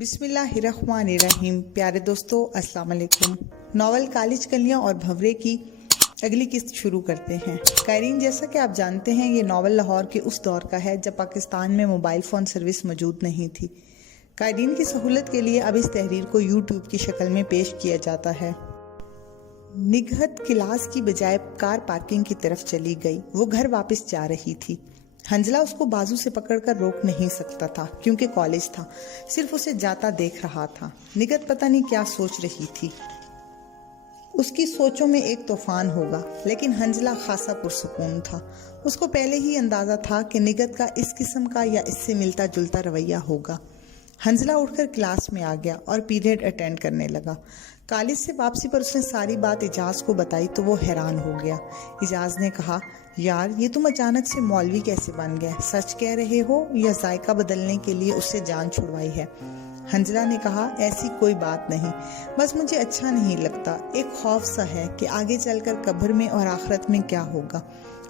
बिस्मिल्लाहिर्रहमानिर्रहीम। प्यारे दोस्तों, अस्सलाम वालेकुम। नॉवल कालिज कलियां और भंवरे की अगली किस्त शुरू करते हैं। कायरीन, जैसा कि आप जानते हैं, ये नॉवल लाहौर के उस दौर का है जब पाकिस्तान में मोबाइल फ़ोन सर्विस मौजूद नहीं थी। कायरीन की सहूलत के लिए अब इस तहरीर को यूट्यूब की शक्ल में पेश किया जाता है। निगहत क्लास की बजाय कार पार्किंग की तरफ चली गई। वो घर वापस जा रही थी। हंजला उसको बाजू से पकड़कर रोक नहीं सकता था क्योंकि कॉलेज था। सिर्फ उसे जाता देख रहा था। निगहत पता नहीं क्या सोच रही थी। उसकी सोचों में एक तूफान होगा, लेकिन हंजला खासा पुरसुकून था। उसको पहले ही अंदाजा था कि निगहत का इस किस्म का या इससे मिलता जुलता रवैया होगा। हंजला उठकर क्लास में आ गया और पीरियड अटेंड करने लगा। कॉलेज से वापसी पर उसने सारी बात इजाज को बताई तो वो हैरान हो गया। इजाज ने कहा, यार ये तुम अचानक से मौलवी कैसे बन गए? सच कह रहे हो या जायका बदलने के लिए उससे जान छुड़वाई है? हंजला ने कहा, ऐसी कोई बात नहीं, बस मुझे अच्छा नहीं लगता। एक खौफ सा है कि आगे चलकर कब्र में और आखिरत में क्या होगा।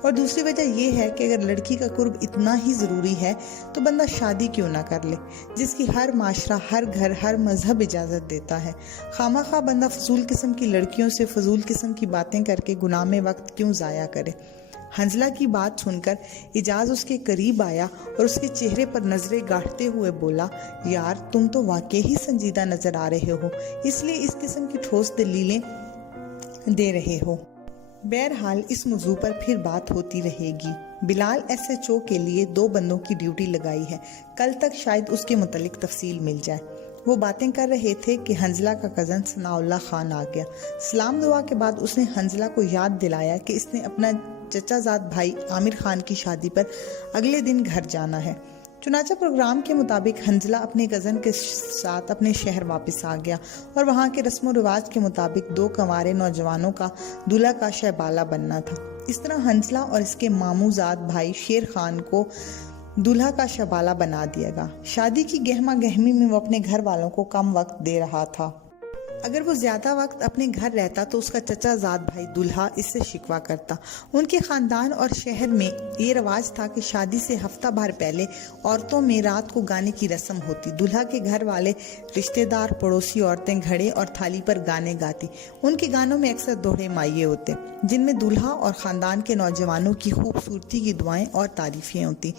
और दूसरी वजह यह है कि अगर लड़की का कुर्ब इतना ही ज़रूरी है तो बंदा शादी क्यों ना कर ले, जिसकी हर माशरा, हर घर, हर मजहब इजाज़त देता है। खामखा बंदा फजूल किस्म की लड़कियों से फजूल किस्म की बातें करके गुनाह में वक्त क्यों ज़ाया करे। हंजला की बात सुनकर इजाज उसके करीब आया और उसके चेहरे पर नजरें गाड़ते हुए बोला, यार तुम तो वाकई ही संजीदा नजर आ रहे हो, इसलिए इस किस्म की ठोस दलीलें दे रहे हो। बहरहाल इस मौजू पर फिर बात होती रहेगी। बिलाल SHO के लिए 2 बंदों की ड्यूटी लगाई है। कल तक शायद उसके मुतालिक तफसील मिल जाए। वो बातें कर रहे थे कि हंजला का कज़न सनाउल्लाह खान आ गया। सलाम दुआ के बाद उसने हंजला को याद दिलाया कि इसने अपना चचाजाद भाई आमिर खान की शादी पर अगले दिन घर जाना है। चुनाचा प्रोग्राम के मुताबिक हंजला अपने कज़न के साथ अपने शहर वापस आ गया और वहाँ के रस्म व रिवाज के मुताबिक 2 कंवारे नौजवानों का दूल्हा का शहबाला बनना था। इस तरह हंजला और इसके मामूजाद भाई शेर खान को दूल्हा का शहबाला बना दिएगा। शादी की गहमा गहमी में वो अपने घर वालों को कम वक्त दे रहा था। अगर वो ज्यादा वक्त अपने घर रहता तो उसका चचाजाद भाई दूल्हा इससे शिकवा करता। उनके खानदान और शहर में ये रवाज था कि शादी से हफ्ता भर पहले औरतों में रात को गाने की रस्म होती। दूल्हा के घर वाले, रिश्तेदार, पड़ोसी औरतें घड़े और थाली पर गाने गाती। उनके गानों में अक्सर दोहरे माये होते जिनमें दूल्हा और खानदान के नौजवानों की खूबसूरती की दुआएं और तारीफें होती।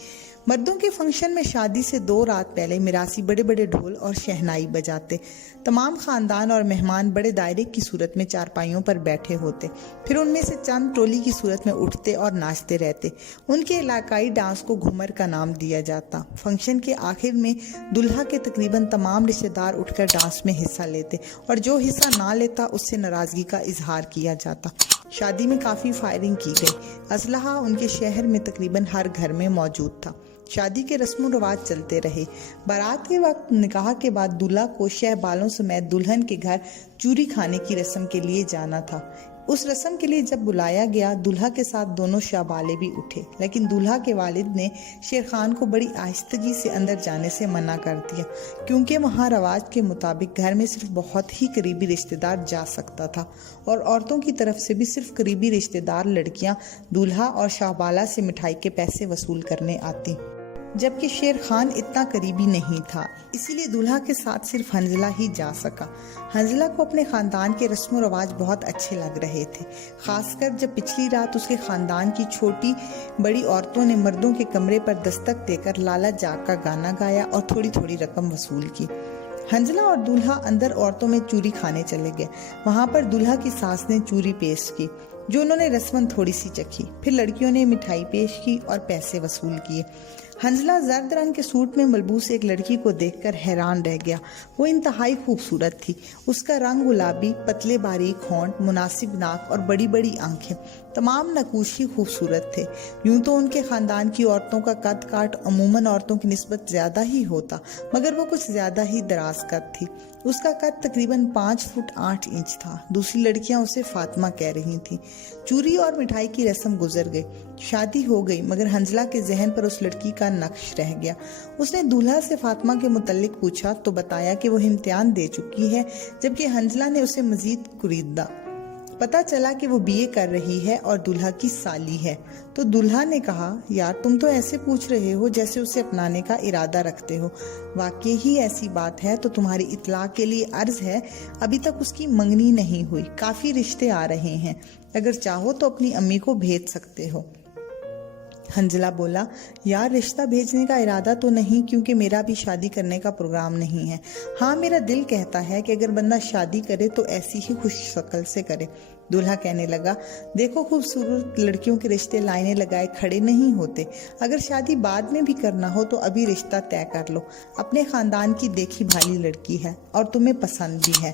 मर्दों के फंक्शन में शादी से 2 रात पहले मिरासी बड़े बड़े ढोल और शहनाई बजाते। तमाम खानदान और मेहमान बड़े दायरे की सूरत में चारपाइयों पर बैठे होते। फिर उनमें से चंद टोली की सूरत में उठते और नाचते रहते। उनके इलाकाई डांस को घूमर का नाम दिया जाता। फंक्शन के आखिर में दूल्हा के तकरीबन तमाम रिश्तेदार उठकर डांस में हिस्सा लेते और जो हिस्सा ना लेता उससे नाराजगी का इजहार किया जाता। शादी में काफी फायरिंग की गई। असलहा उनके शहर में तकरीबन हर घर में मौजूद था। शादी के रस्म रिवाज चलते रहे। बारात के वक्त निकाह के बाद दूल्हा को शहबालों समेत दुल्हन के घर चूरी खाने की रस्म के लिए जाना था। उस रस्म के लिए जब बुलाया गया, दूल्हा के साथ दोनों शहबाले भी उठे, लेकिन दूल्हा के वालिद ने शेर खान को बड़ी आहिस्तगी से अंदर जाने से मना कर दिया क्योंकि वहाँ रवाज के मुताबिक घर में सिर्फ बहुत ही करीबी रिश्तेदार जा सकता था और औरतों की तरफ से भी सिर्फ करीबी रिश्तेदार लड़कियां दूल्हा और शहबाला से मिठाई के पैसे वसूल करने आती, जबकि शेर खान इतना करीबी नहीं था। इसीलिए दूल्हा के साथ सिर्फ हंजला ही जा सका। हंजला को अपने खानदान के रस्म व रवाज बहुत अच्छे लग रहे थे, खासकर जब पिछली रात उसके खानदान की छोटी बड़ी औरतों ने मर्दों के कमरे पर दस्तक देकर लाला जाग का गाना गाया और थोड़ी थोड़ी रकम वसूल की। हंजला और दूल्हा अंदर औरतों में चूरी खाने चले गए। वहां पर दूल्हा की सास ने चूरी पेश की जो उन्होंने रस्मन थोड़ी सी चखी। फिर लड़कियों ने मिठाई पेश की और पैसे वसूल किए। हंजला जर्द रंग के सूट में मलबूस एक लड़की को देखकर हैरान रह गया। वो इंतहाई खूबसूरत थी। उसका रंग गुलाबी, पतले बारीक होंठ, मुनासिब नाक और बड़ी बड़ी आंखें, तमाम नकूश ही खूबसूरत थे। यूं तो उनके खानदान की औरतों का कद काट अमूमन औरतों की निस्बत ज्यादा ही होता, मगर वो कुछ ज्यादा ही दराज कद थी। उसका कद तकरीबन 5 फुट 8 इंच था। दूसरी लड़कियां उसे फातिमा कह रही थी। चूरी और मिठाई की रस्म गुजर गई। शादी हो गई, मगर हंजला के जहन पर उस लड़की का नक्श रह गया। उसने दूल्हा से फातिमा के मुतल्लिक पूछा तो बताया कि वो इम्तिहान दे चुकी है, जबकि हंजला ने उसे मजीद कुरीदा। पता चला कि वो बीए कर रही है और दूल्हा की साली है। तो दूल्हा ने कहा, यार तुम तो ऐसे पूछ रहे हो जैसे उसे अपनाने का इरादा रखते हो। वाकई ही ऐसी बात है तो तुम्हारी इतलाक के लिए अर्ज है, अभी तक उसकी मंगनी नहीं हुई, काफी रिश्ते आ रहे हैं, अगर चाहो तो अपनी अम्मी को भेज सकते हो। हंजला बोला, यार रिश्ता भेजने का इरादा तो नहीं, क्योंकि मेरा भी शादी करने का प्रोग्राम नहीं है। हाँ, मेरा दिल कहता है कि अगर बंदा शादी करे तो ऐसी ही खुश शक्ल से करे। दूल्हा कहने लगा, देखो खूबसूरत लड़कियों के रिश्ते लाइनें लगाए खड़े नहीं होते। अगर शादी बाद में भी करना हो तो अभी रिश्ता तय कर लो। अपने खानदान की देखी भाली लड़की है और तुम्हें पसंद भी है।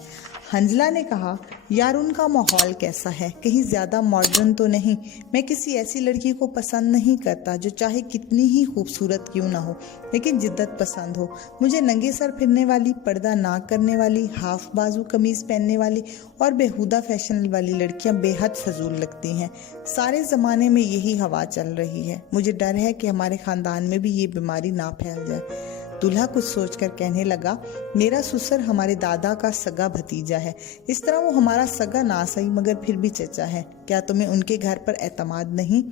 हंजला ने कहा, यार उनका माहौल कैसा है, कहीं ज्यादा मॉडर्न तो नहीं? मैं किसी ऐसी लड़की को पसंद नहीं करता जो चाहे कितनी ही खूबसूरत क्यों ना हो, लेकिन जिद्दत पसंद हो। मुझे नंगे सर फिरने वाली, पर्दा ना करने वाली, हाफ बाजू कमीज पहनने वाली और बेहुदा फैशन वाली लड़कियां बेहद फजूल लगती हैं। सारे जमाने में यही हवा चल रही है। मुझे डर है कि हमारे खानदान में भी ये बीमारी ना फैल जाए। दूल्हा कुछ सोचकर कहने लगा, मेरा ससुर हमारे दादा का सगा भतीजा है। इस तरह वो हमारा सगा ना सही मगर फिर भी चचा है। क्या तुम्हें उनके घर पर एतमाद नहीं?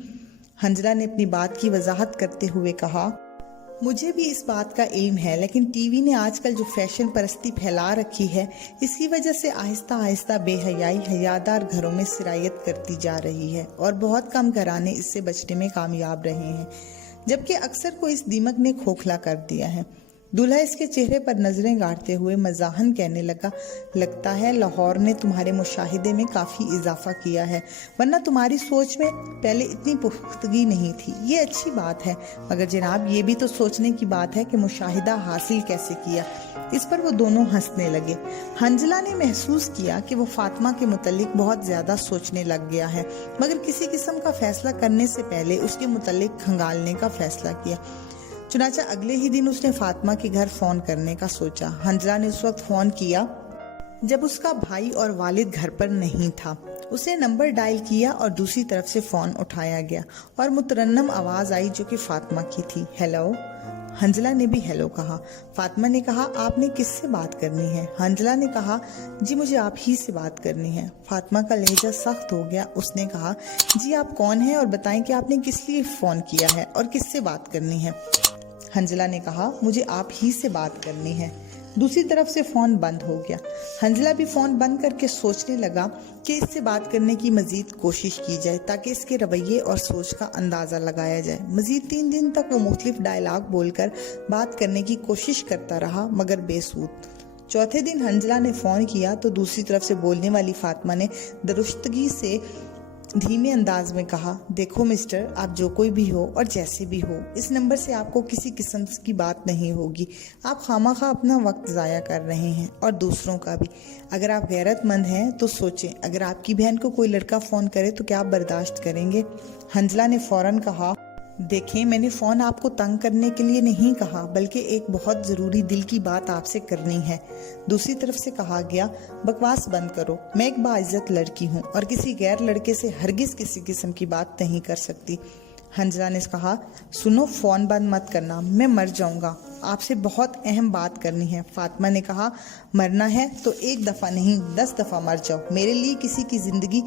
हंजला ने अपनी बात की वजाहत करते हुए कहा, मुझे भी इस बात का इल्म है, लेकिन टीवी ने आजकल जो फैशन परस्ती फैला रखी है, इसकी वजह से आहिस्ता आहिस्ता बेहयाई हयादार घरों में सिरायत करती जा रही है और बहुत कम घराने इससे बचने में कामयाब रहे हैं, जबकि अक्सर को इस दीमक ने खोखला कर दिया है। दूल्हा इसके चेहरे पर नजरें गाड़ते हुए मजाहन कहने लगा, लगता है लाहौर ने तुम्हारे मुशाहिदे में काफी इजाफा किया है, वरना तुम्हारी सोच में पहले इतनी पुख्तगी नहीं थी। ये अच्छी बात है, मगर जनाब ये भी तो सोचने की बात है कि मुशाहिदा हासिल कैसे किया। इस पर वो दोनों हंसने लगे। हंजला ने महसूस किया कि वो फातिमा के मुतल्लिक बहुत ज्यादा सोचने लग गया है, मगर किसी किस्म का फैसला करने से पहले उसके मुतल्लिक खंगालने का फैसला किया। चुनाचा अगले ही दिन उसने फातिमा के घर फोन करने का सोचा। हंजला ने उस वक्त फोन किया जब उसका भाई और वालिद घर पर नहीं था। उसने नंबर डायल किया और दूसरी तरफ से फोन उठाया गया और मुतरन्नम आवाज आई जो कि फातिमा की थी। हेलो। हंजला ने भी हेलो कहा। फातिमा ने कहा, आपने किससे बात करनी है? हंजला ने कहा, जी मुझे आप ही से बात करनी है। फातिमा का लहजा सख्त हो गया। उसने कहा, जी आप कौन हैं और बताएं कि आपने किस लिए फोन किया है और किससे बात करनी है? हंजला ने कहा, मुझे आप ही से बात करनी है। दूसरी तरफ से फोन बंद हो गया। हंजला भी फोन बंद करके सोचने लगा कि इससे बात करने की मजीद कोशिश की जाए ताकि इसके रवैये और सोच का अंदाजा लगाया जाए। मजीद 3 दिन तक वो मुख्तलिफ डायलॉग बोलकर बात करने की कोशिश करता रहा, मगर बेसूद। चौथे दिन हंजला ने फोन किया तो दूसरी तरफ से बोलने वाली फातिमा ने दुरुस्तगी से धीमे अंदाज में कहा, देखो मिस्टर, आप जो कोई भी हो और जैसे भी हो, इस नंबर से आपको किसी किस्म की बात नहीं होगी। आप खामखा अपना वक्त ज़ाया कर रहे हैं और दूसरों का भी। अगर आप गैरतमंद हैं तो सोचें, अगर आपकी बहन को कोई लड़का फ़ोन करे तो क्या आप बर्दाश्त करेंगे? हंजला ने फौरन कहा, देखें, मैंने फ़ोन आपको तंग करने के लिए नहीं कहा, बल्कि एक बहुत ज़रूरी दिल की बात आपसे करनी है। दूसरी तरफ से कहा गया, बकवास बंद करो, मैं एक बाइज्जत लड़की हूँ और किसी गैर लड़के से हरगिज किसी किस्म की बात नहीं कर सकती। हंजला ने कहा, सुनो, फ़ोन बंद मत करना, मैं मर जाऊँगा, आपसे बहुत अहम बात करनी है। फातिमा ने कहा, मरना है तो 1 दफ़ा नहीं 10 दफ़ा मर जाओ, मेरे लिए किसी की ज़िंदगी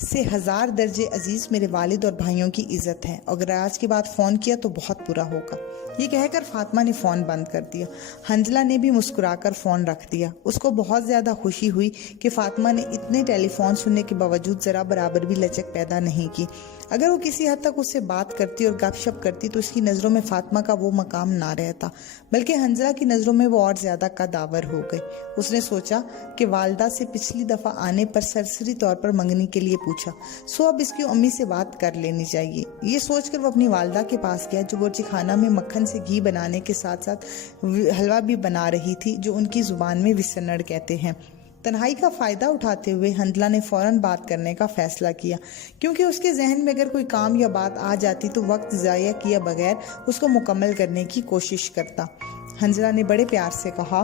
से 1000 दर्जे अजीज मेरे वालिद और भाइयों की इज्जत है। अगर आज के बाद फ़ोन किया तो बहुत बुरा होगा। ये कहकर फातिमा ने फ़ोन बंद कर दिया। हंजला ने भी मुस्कुराकर फ़ोन रख दिया। उसको बहुत ज़्यादा खुशी हुई कि फातिमा ने इतने टेलीफोन सुनने के बावजूद ज़रा बराबर भी लचक पैदा नहीं की। अगर वो किसी हद तक उससे बात करती और गपशप करती तो उसकी नज़रों में फातिमा का वो मकाम ना रहता, बल्कि हंजला की नज़रों में वो और ज़्यादा कदावर हो गई। उसने सोचा कि वालदा से पिछली दफ़ा आने पर सरसरी तौर पर मंगनी के लिए पूछा, सो अब इसकी अम्मी से बात कर लेनी चाहिए। ये सोचकर वो अपनी वालदा के पास गया जो बावर्ची खाना में मक्खन से घी बनाने के साथ साथ हलवा भी बना रही थी, जो उनकी जुबान में विसनड़ कहते हैं। तन्हाई का फ़ायदा उठाते हुए हंजला ने फ़ौरन बात करने का फ़ैसला किया, क्योंकि उसके जहन में अगर कोई काम या बात आ जाती तो वक्त ज़ाया किए बगैर उसको मुकम्मल करने की कोशिश करता। हंजला ने बड़े प्यार से कहा,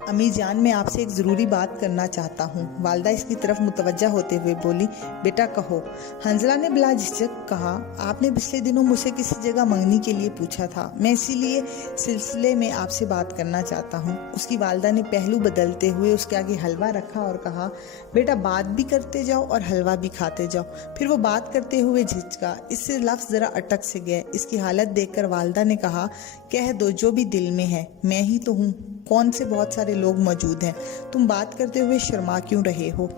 अम्मी जान, मैं आपसे एक ज़रूरी बात करना चाहता हूँ। वालदा इसकी तरफ मुतवज्जा होते हुए बोली, बेटा कहो। हंजला ने बिला झिझक कहा, आपने पिछले दिनों मुझसे किसी जगह मंगनी के लिए पूछा था, मैं इसीलिए सिलसिले में आपसे बात करना चाहता हूँ। उसकी वालदा ने पहलू बदलते हुए उसके आगे हलवा रखा और कहा, बेटा बात भी करते जाओ और हलवा भी खाते जाओ। फिर वो बात करते हुए झिझका, इससे लफ्ज़ ज़रा अटक से गए। इसकी हालत देखकर वालदा ने कहा, कह दो जो भी दिल में है, मैं ही तो हूँ, कौन से बहुत सारे लोग मौजूद हैं, तुम बात करते हुए शर्मा क्यों रहे हो।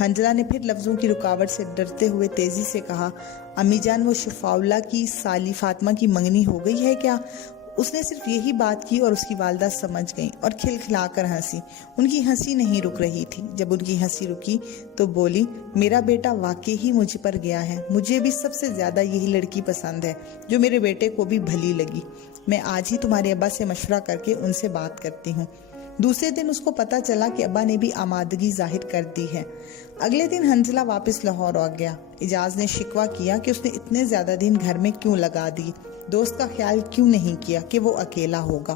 हंजला ने फिर लफ्ज़ों की रुकावट से डरते हुए तेज़ी से कहा, अम्मी जान, वो शफाउल्ला की साली फातिमा की मंगनी हो गई है क्या? उसने सिर्फ यही बात की और उसकी वालदा समझ गई और खिलखिलाकर हंसी। उनकी हंसी नहीं रुक रही थी। जब उनकी हंसी रुकी तो बोली, मेरा बेटा वाकई ही मुझ पर गया है। मुझे भी सबसे ज़्यादा यही लड़की पसंद है जो मेरे बेटे को भी भली लगी। मैं आज ही तुम्हारे अब्बा से मशवरा करके उनसे बात करती हूँ। दूसरे दिन उसको पता चला कि अब्बा ने भी आमादगी जाहिर कर दी है। अगले दिन हंजला वापस लाहौर आ गया। इजाज ने शिकवा किया कि उसने इतने ज़्यादा दिन घर में क्यों लगा दी, दोस्त का ख्याल क्यों नहीं किया कि वो अकेला होगा।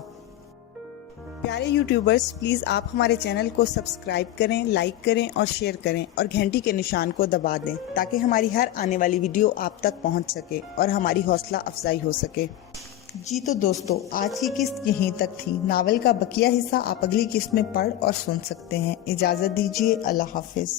प्यारे यूट्यूबर्स, प्लीज़ आप हमारे चैनल को सब्सक्राइब करें, लाइक करें और शेयर करें और घंटी के निशान को दबा दें ताकि हमारी हर आने वाली वीडियो आप तक पहुंच सके और हमारी हौसला अफजाई हो सके। जी तो दोस्तों, आज की किस्त यहीं तक थी। नावल का बकिया हिस्सा आप अगली किस्त में पढ़ और सुन सकते हैं। इजाज़त दीजिए, अल्लाह हाफिज़।